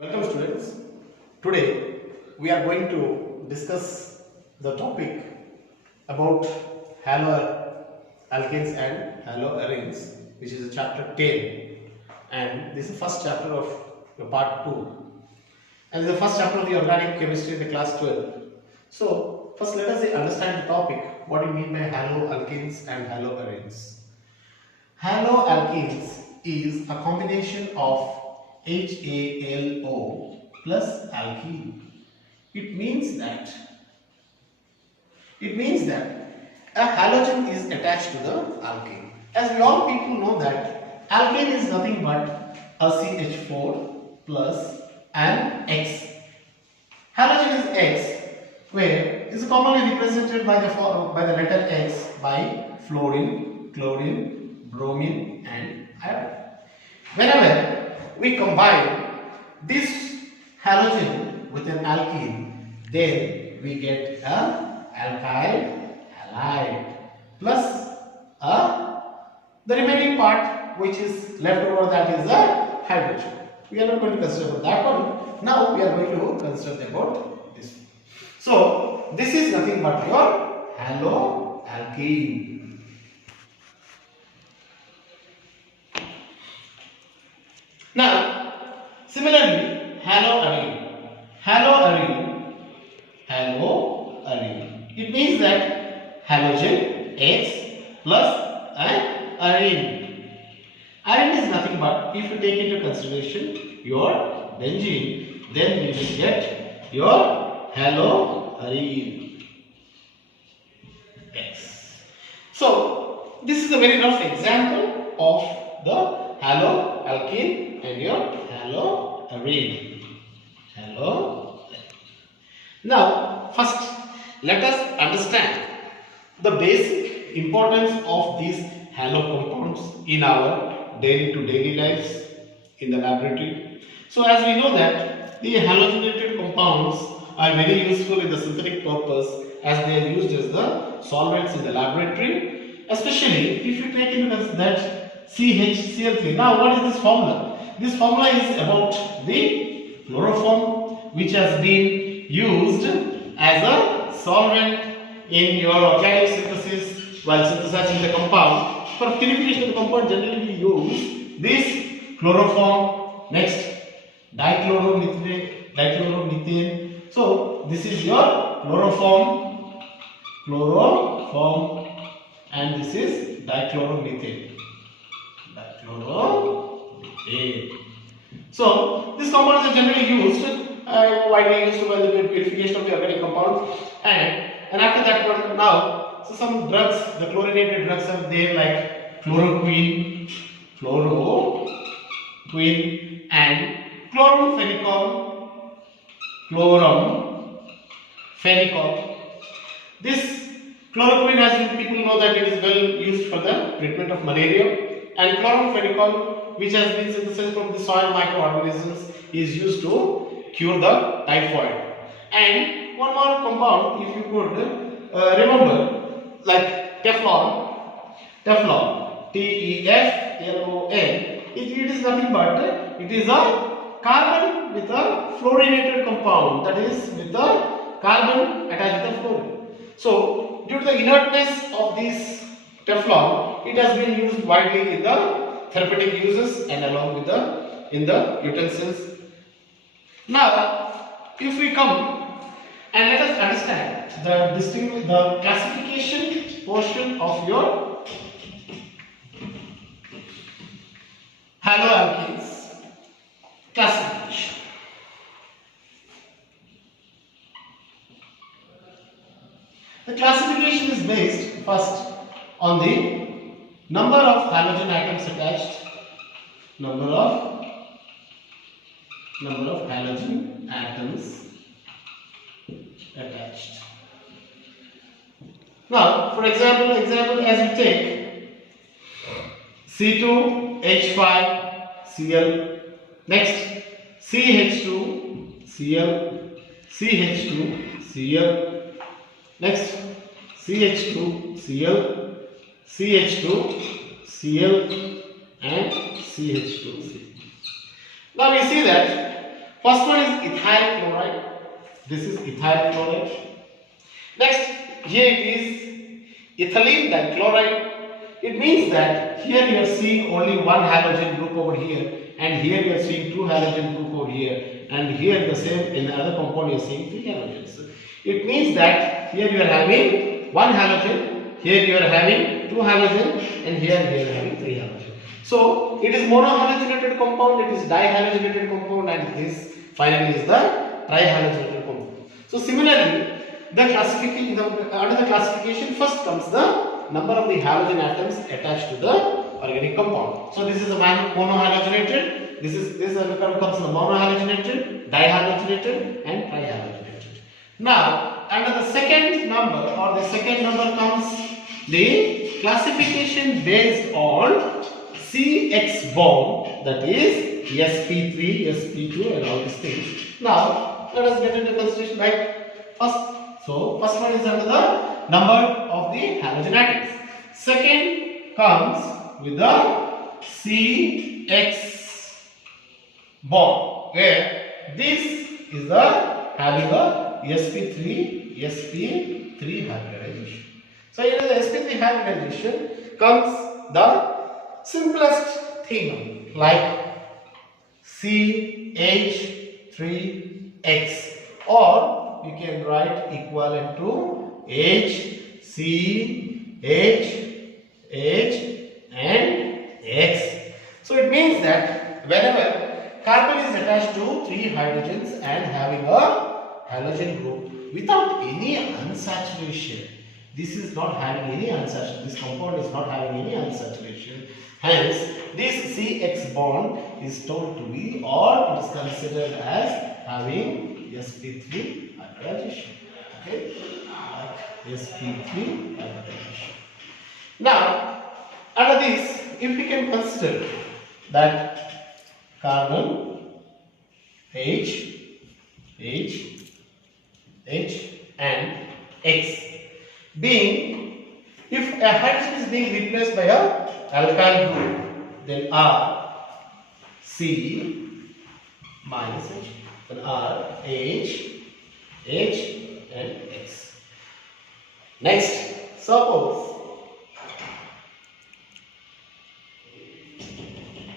Welcome students. Today we are going to discuss the topic about haloalkanes and haloarenes, which is chapter 10, and this is the first chapter of the part 2, and this is the first chapter of the organic chemistry in the class 12. So first let us understand the topic, what do you mean by haloalkanes and haloarenes. Haloalkanes is a combination of HALO plus alkene. It means that a halogen is attached to the alkane. As we all people know that alkane is nothing but a CH4 plus an X. Halogen is X, where it is commonly represented by the letter X by fluorine, chlorine, bromine and iodine. Whenever we combine this halogen with an alkene, then we get a alkyl halide plus the remaining part which is left over, that is a hydrogen. We are not going to consider about that one. Now we are going to consider about this one. So this is nothing but your haloalkene. Now, similarly, haloarene. It means that halogen X plus an arene. Arene is nothing but, if you take into consideration your benzene, then you will get your haloarene X. So, this is a very rough example of the haloalkene and your haloarene. Now, first let us understand the basic importance of these halo compounds in our daily lives in the laboratory. So, as we know that the halogenated compounds are very useful in the synthetic purpose, as they are used as the solvents in the laboratory, especially if you take into consideration that CHCl3. Now, what is this formula? This formula is about the chloroform, which has been used as a solvent in your organic synthesis while synthesizing the compound. For purification of the compound, generally we use this chloroform. Next, dichloromethane. So this is your chloroform, and this is dichloromethane. So these compounds are generally used, widely used for the purification of the organic compounds, and after that one, now, so some drugs, the chlorinated drugs are there, like chloroquine and chloramphenicol. This chloroquine, as people know that it is well used for the treatment of malaria, and chloramphenicol, which has been synthesized from the soil microorganisms, is used to cure the typhoid. And one more compound, if you could remember, like Teflon, TEFLON, it is nothing but it is a carbon with a fluorinated compound, that is with the carbon attached with the fluorine. So due to the inertness of this Teflon, it has been used widely in the therapeutic uses and along with in the utensils. Now, if we come and let us understand the classification portion of your haloalkanes classification. The classification is based first on the number of halogen atoms attached, number of halogen atoms attached. Now, for example, as we take C2H5Cl, next CH2Cl, next CH2Cl, CH2Cl and CH2Cl. Now we see that First one is ethyl chloride. This is ethyl chloride. Next, here it is ethylene dichloride. It means that here you are seeing only one halogen group over here, and here you are seeing two halogen group over here, and here the same in the other compound you are seeing three halogens. It means that here you are having one halogen, here you are having two halogen, and here you are having three halogen. So it is monohalogenated compound, it is dihalogenated compound, and this finally is the trihalogenated compound. So similarly, the classification, under the classification, first comes the number of the halogen atoms attached to the organic compound. So this is a monohalogenated, this comes the monohalogenated, dihalogenated, and trihalogenated. Now, under the second number comes the classification based on CX bond, that is sp3, sp2, and all these things. Now, let us get into consideration. Right? First one is under the number of the halogen atoms. Second comes with the CX bond, where this is the having a sp3 hybridization. So in the sp3 hybridization comes the simplest thing like CH3X, or you can write equivalent to HCH, H and X. So it means that whenever carbon is attached to three hydrogens and having a halogen group without any unsaturation, this is not having any unsaturation, this compound is not having any unsaturation, hence this CX bond is told to be, or it is considered as having sp3 hybridization. Okay, sp3 hybridization. Now, under this, if we can consider that carbon H and X being, if a hydrogen is being replaced by a alkyl group, then R C minus H, then R H and X. Next, suppose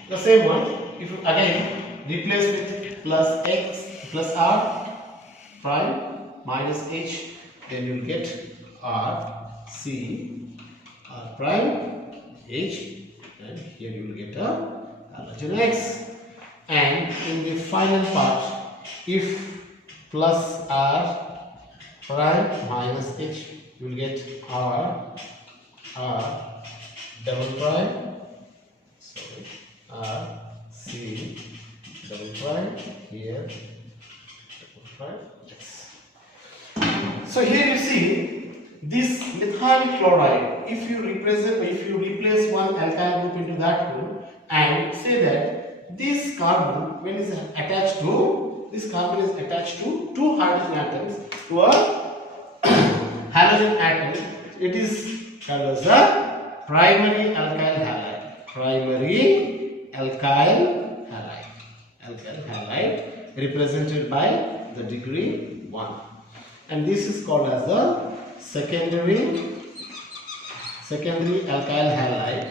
the same one, if you again replace with plus X plus R prime minus H, then you will get R C R prime H, and here you will get a halogen X. And in the final part, if plus R prime minus H, you will get R double prime, sorry, R C double prime, here double prime X. So here you see this methyl chloride. If you replace one alkyl group into that group and say that this carbon, when it is attached to, this carbon is attached to two hydrogen atoms to a halogen atom, it is called as a primary alkyl halide. Primary alkyl halide represented by the degree 1. And this is called as the secondary alkyl halide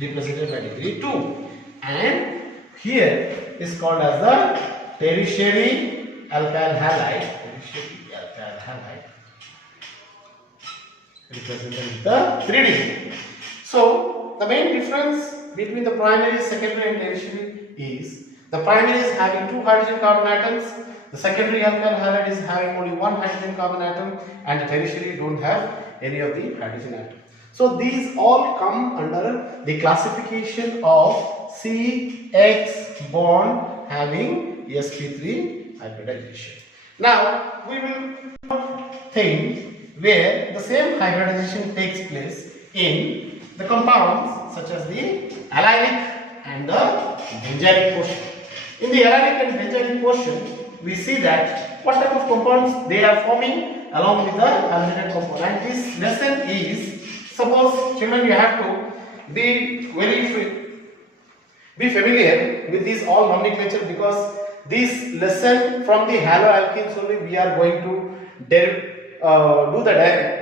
represented by degree 2. And here is called as the tertiary alkyl halide represented with the 3 degree. So the main difference between the primary, secondary and tertiary is the primary is having two hydrogen carbon atoms, the secondary alkyl halide is having only one hydrogen carbon atom, and the tertiary don't have any of the hydrogen atom. So these all come under the classification of CX bond having sp3 hybridization. Now we will think where the same hybridization takes place in the compounds such as the allylic and the benzylic portion. In the allylic and benzylic portion, we see that what type of compounds they are forming along with the halogenated compound. And this lesson is, suppose children, you have to be very Be familiar with these all nomenclature, because this lesson from the haloalkenes only we are going to do the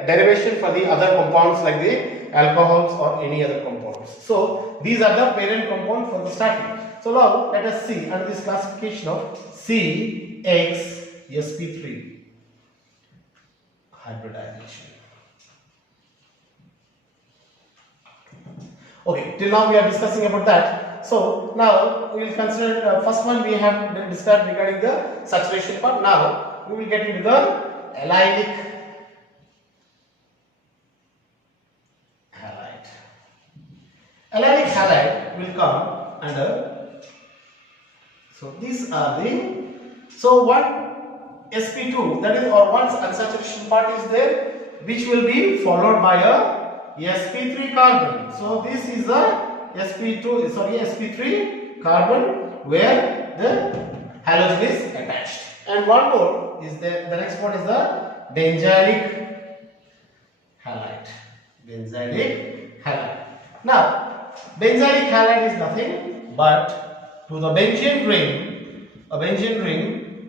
derivation for the other compounds like the alcohols or any other compounds. So these are the parent compound for the starting. So now let us see under this classification of CXsP3 hybridization. Okay, till now we are discussing about that. So now we will consider first one we have discussed regarding the saturation part. Now we will get into the allylic halide. Allylic halide will come under. So these are the. So one sp2, that is, or one unsaturation part is there, which will be followed by a sp3 carbon. So this is a sp3 carbon where the halogen is attached. And one more is there. The next one is the benzylic halide. Benzylic halide. Now, benzylic halide is nothing but to the benzene ring,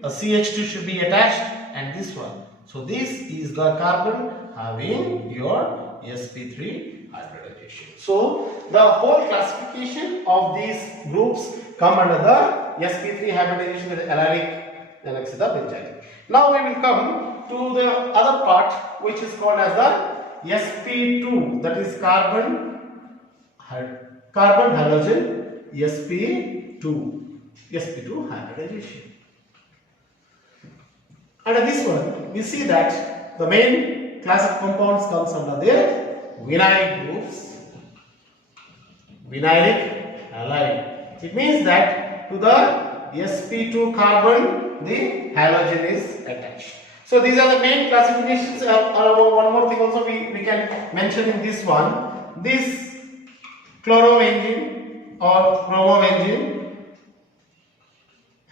a CH2 should be attached, and this one. So this is the carbon having your sp3 hybridization. So the whole classification of these groups come under the sp3 hybridization with allylic, the next is the benzylic. Now we will come to the other part, which is called as the sp2, that is carbon halogen sp2 hybridization. Under this one, we see that the main class of compounds comes under their vinylic groups. Vinylic halide. It means that to the sp2 carbon, the halogen is attached. So these are the main classifications. One more thing also we can mention in this one. This chlorobenzene or bromobenzene,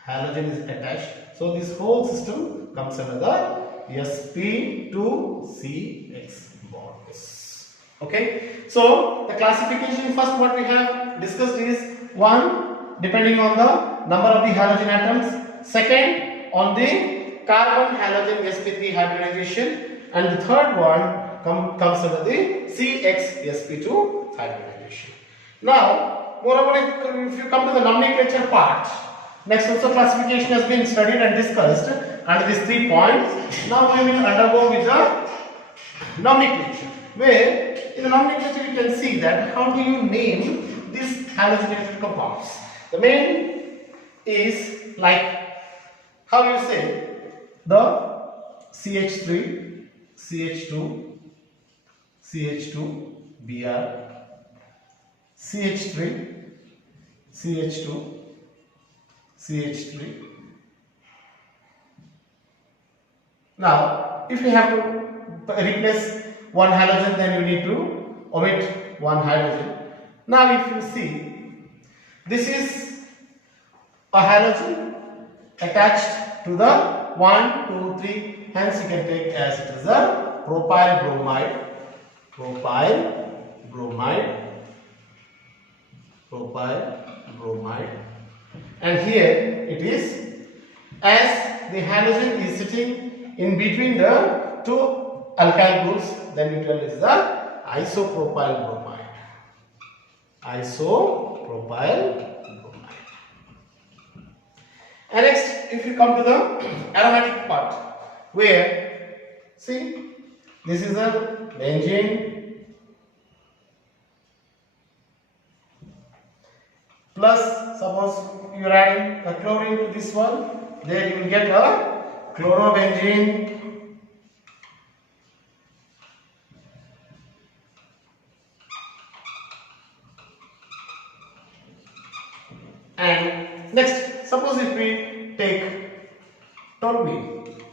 halogen is attached. So this whole system comes under the sp2CX bonds. Okay. So the classification, first what we have discussed is one, depending on the number of the halogen atoms. Second, on the carbon halogen sp3 hybridization, and the third one comes under the CXsp2 hybridization. Now, moreover, if you come to the nomenclature part, next also classification has been studied and discussed under these 3 points. Now we will undergo with the nomenclature, where in the nomenclature you can see that how do you name these halogenated compounds. The main is like how you say the CH3, CH2, CH2, Br, CH3, CH2, CH3. Now, if you have to replace one halogen, then you need to omit one hydrogen. Now, if you see, this is a halogen attached to the 1, 2, 3. Hence, you can take as it is a propyl bromide, and here it is, as the halogen is sitting in between the two alkyl groups, then you tell it is the isopropyl bromide. And next, if you come to the aromatic part, where see this is a benzene plus, suppose you are adding a chlorine to this one, then you will get a chlorobenzene and next, suppose if we take toluene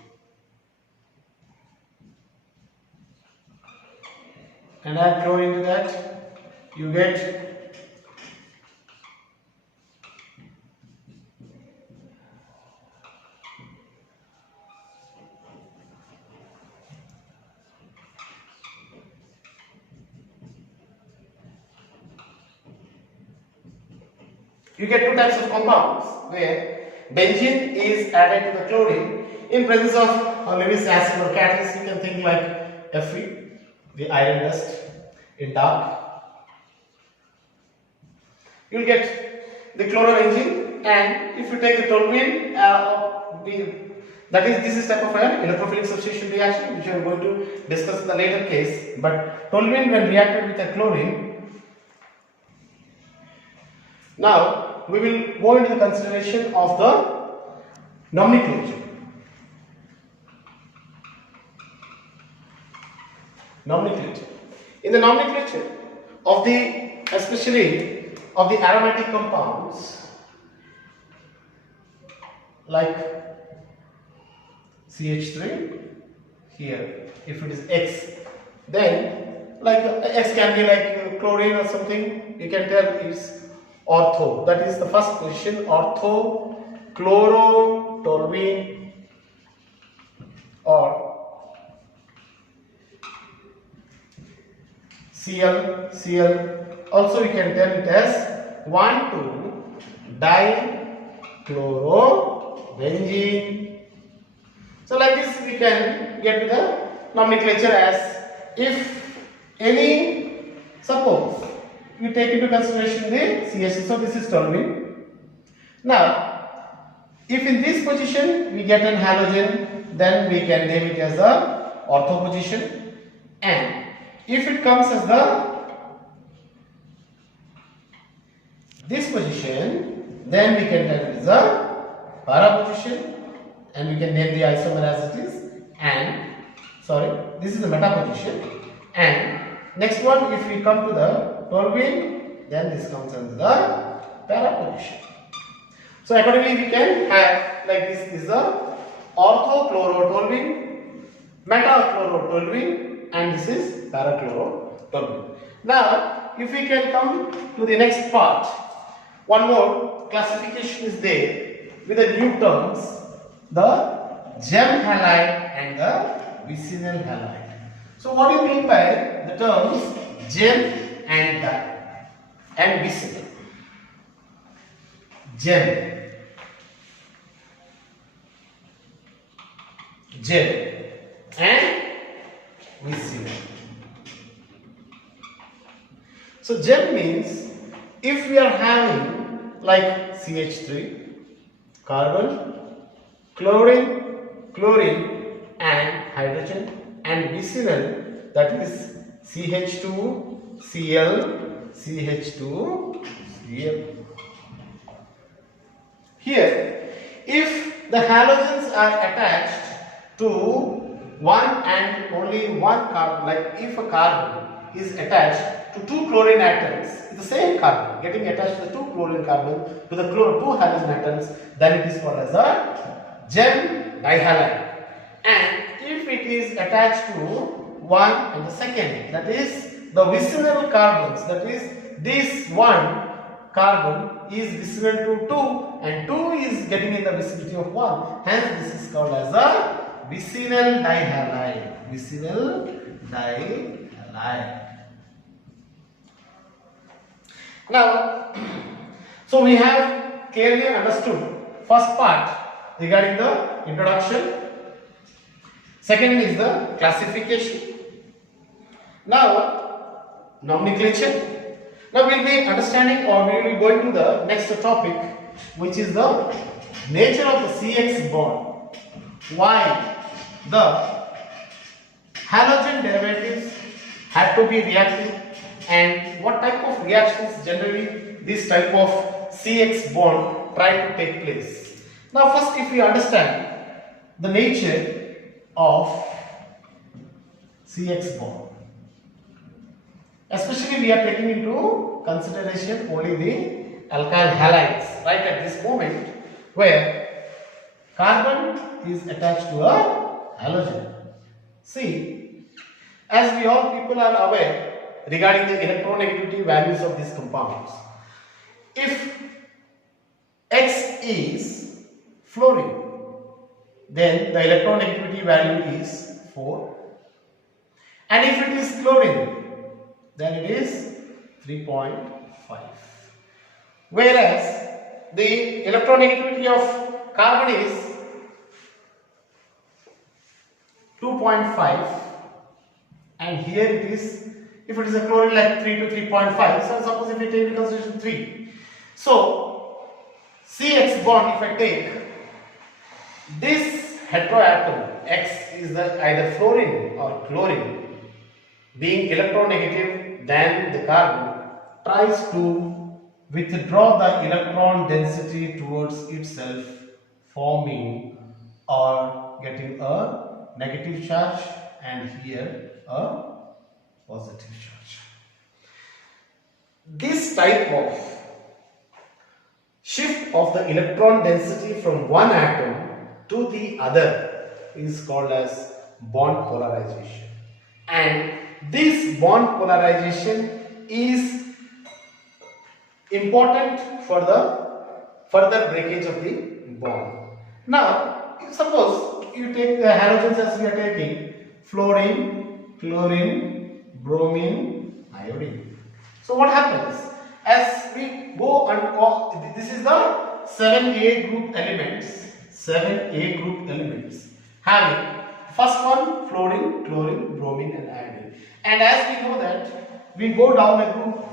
and add chlorine to that, you get You get two types of compounds where benzene is added to the chlorine in presence of a Lewis acid or catalyst. You can think like Fe, the iron dust in dark. You will get the chlorobenzene, and if you take the toluene, this is type of an electrophilic substitution reaction which we are going to discuss in the later case. But toluene when reacted with a chlorine, now we will go into the consideration of the nomenclature. In the nomenclature of the, especially of the aromatic compounds like CH3, here if it is X, then like X can be like chlorine or something, you can tell it's ortho, that is the first position, ortho chlorotoluene, or Cl, also you can tell it as 1,2-dichlorobenzene. So like this we can get the nomenclature as, if any, suppose we take into consideration the CH, so this is toluene. Now if in this position we get an halogen, then we can name it as the ortho position, and if it comes as this position, then we can tell it is a para position, and we can name the isomer as it is, and this is the meta position. And next one, if we come to the toluene, then this comes under the para position. So accordingly we can have like this is the orthochlorotoluene, metachlorotoluene, and this is parachlorotoluene. Now if we can come to the next part, one more classification is there with the new terms, the gem halide and the vicinal halide. So what do you mean by the terms gem and vicinal? Gem and vicinal. So gem means if we are having like CH3, carbon, chlorine and hydrogen, and vicinal, that is CH2, Cl, CH2, Cl. Here, if the halogens are attached to one and only one carbon, like if a carbon is attached to two chlorine atoms, the same carbon getting attached to the two chlorine carbon to the two halogen atoms, then it is called as a gem dihalide. And if it is attached to one and the second, that is the vicinal carbons, that is this one carbon is vicinal to 2 and 2 is getting in the vicinity of 1, hence this is called as a vicinal dihalide. Now, so we have clearly understood first part regarding the introduction. Second is the classification. Now, nomenclature. Now we will be understanding, or we will be going to the next topic, which is the nature of the CX bond. Why the halogen derivatives have to be reactive, and what type of reactions generally this type of CX bond try to take place. Now first, if we understand the nature of CX bond, especially we are taking into consideration only the alkyl halides right at this moment, where carbon is attached to a halogen. See, as we all people are aware regarding the electronegativity values of these compounds, if X is fluorine, then the electronegativity value is 4, and if it is chlorine, then it is 3.5. Whereas the electronegativity of carbon is 2.5, and here it is, if it is a chlorine, like 3 to 3.5. So suppose if we take into consideration 3, so CX bond, if I take this heteroatom X is either fluorine or chlorine, being electronegative, then the carbon tries to withdraw the electron density towards itself, forming or getting a negative charge and here a positive charge. This type of shift of the electron density from one atom to the other is called as bond polarization, and this bond polarization is important for the further breakage of the bond. Now, suppose you take the halogens as we are taking fluorine, chlorine, bromine, iodine. So what happens as we go and this is the 7A group elements, 7A group elements having first one fluorine, chlorine, bromine and iodine. And as we know that we go down a group,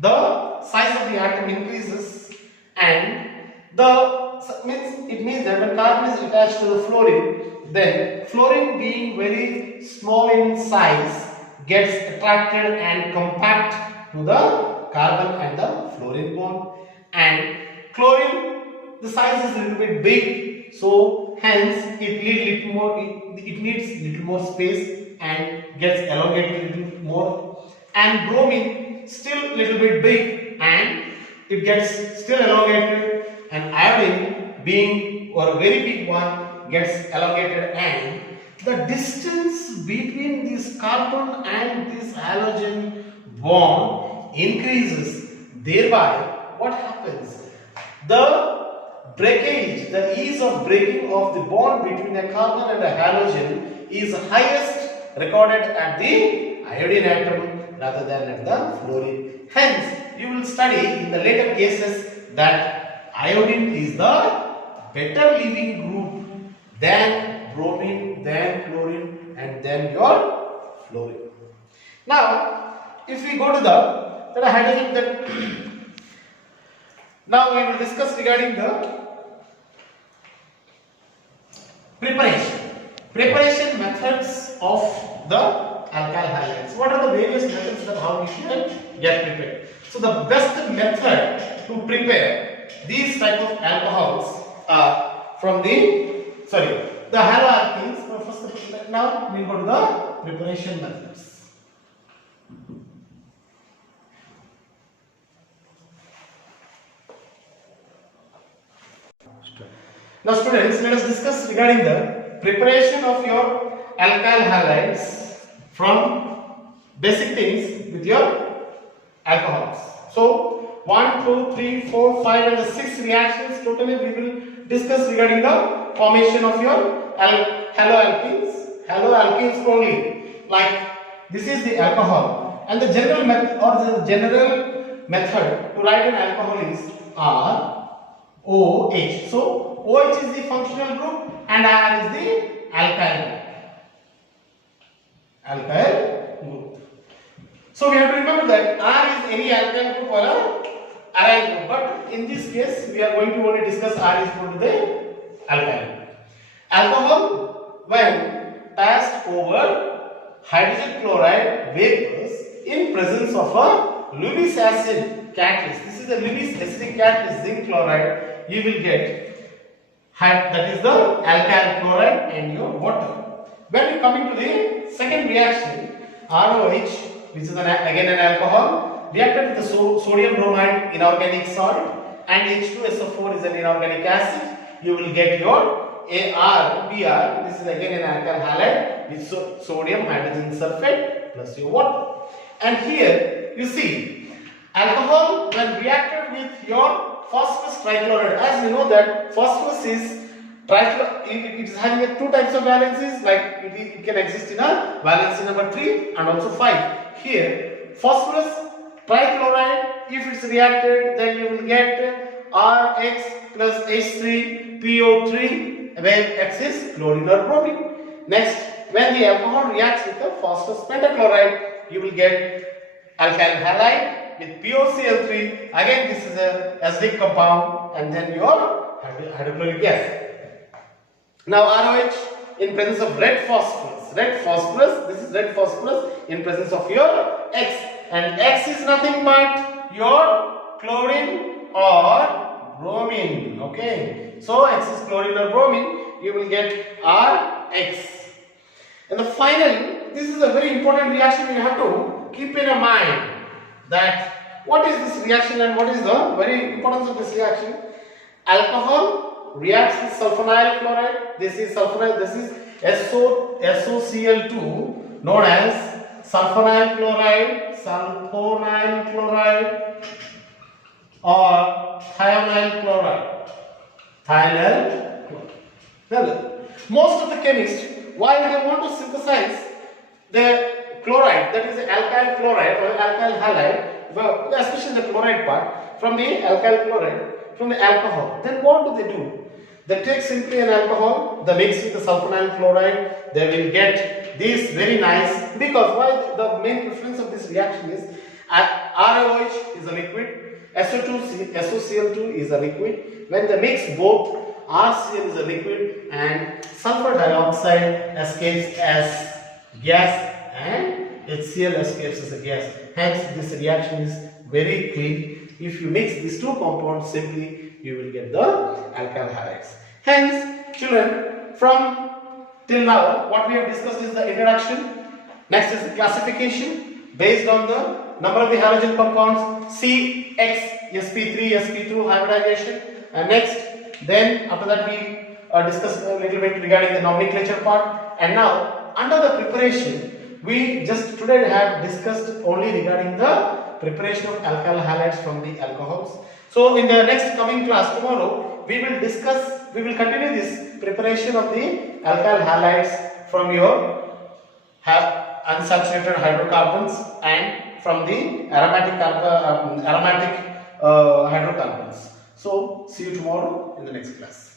the size of the atom increases, and it means that when carbon is attached to the fluorine, then fluorine being very small in size gets attracted and compact to the carbon and the fluorine bond, and chlorine, the size is a little bit big, so hence it needs little more space and gets elongated a little more, and bromine still little bit big and it gets still elongated, and iodine being a very big one gets elongated, and the distance between this carbon and this halogen bond increases. Thereby what happens? The breakage, the ease of breaking of the bond between a carbon and a halogen is highest recorded at the iodine atom rather than at the fluorine. Hence, you will study in the later cases that iodine is the better leaving group than bromine, than chlorine, and then your fluorine. Now, if we go to the hydrogen, then now we will discuss regarding the preparation methods of the alkyl halides. What are the various methods that how we should get prepared? So the best method to prepare these type of alcohols are from the haloalkanes. First, now we will go to the preparation methods. Now students, let us discuss regarding the preparation of your alkyl halides from basic things with your alcohols. So 1, 2, 3, 4, 5 and the 6 reactions totally we will discuss regarding the formation of your haloalkanes. Haloalkanes only, like this is the alcohol, and the general method to write an alcohol is OH. So OH is the functional group and R is the alkyl group. So we have to remember that R is any alkyl group or a aryl group, but in this case we are going to only discuss R is equal to the alkyl. Alcohol, when passed over hydrogen chloride vapors in presence of a Lewis acid catalyst, this is the Lewis acidic catalyst zinc chloride, you will get that is the alkyl chloride and your water. When you coming to the second reaction, ROH, which is again an alcohol, reacted with the sodium bromide inorganic salt, and H2SO4 is an inorganic acid, you will get your ArBr. This is again an alkyl halide with sodium hydrogen sulfate plus your water. And here you see alcohol when reacted with your phosphorus trichloride. As we know that phosphorus is it is having two types of valencies, like it can exist in a valency number 3 and also 5. Here phosphorus trichloride, if it's reacted, then you will get Rx plus H3PO3 where X is chlorine or bromine. Next, when the alcohol reacts with the phosphorus pentachloride, you will get alkyl halide with POCl3. Again, this is a acidic compound, and then your hydrochloric gas. Now ROH in presence of red phosphorus. This is red phosphorus in presence of your X, and X is nothing but your chlorine or bromine. Okay, so X is chlorine or bromine. You will get Rx. And the final, this is a very important reaction. You have to keep in your mind that what is this reaction and what is the very importance of this reaction. Alcohol reacts with sulfonyl chloride. This is sulfonyl. This is SOCl2, known as sulfonyl chloride, or thionyl chloride. Most of the chemists, while they want to synthesize the chloride, that is the alkyl chloride or alkyl halide, especially the chloride part, from the alkyl chloride, from the alcohol, then what do? They take simply an alcohol, they mix with the sulfonyl chloride, they will get this very nice, because why the main preference of this reaction is ROH is a liquid, SOCl2 is a liquid. When they mix both, RCl is a liquid and sulfur dioxide escapes as gas and HCl escapes as a gas. Hence, this reaction is very clean. If you mix these two compounds simply, you will get the alkyl halides. Hence, children, from till now, what we have discussed is the introduction. Next is the classification based on the number of the halogen compounds, CXsp3, sp2 hybridization. And next, then after that we discussed a little bit regarding the nomenclature part. And now, under the preparation, we just today have discussed only regarding the preparation of alkyl halides from the alcohols. So in the next coming class tomorrow, we will continue this preparation of the alkyl halides from your unsaturated hydrocarbons and from the aromatic hydrocarbons. So see you tomorrow in the next class.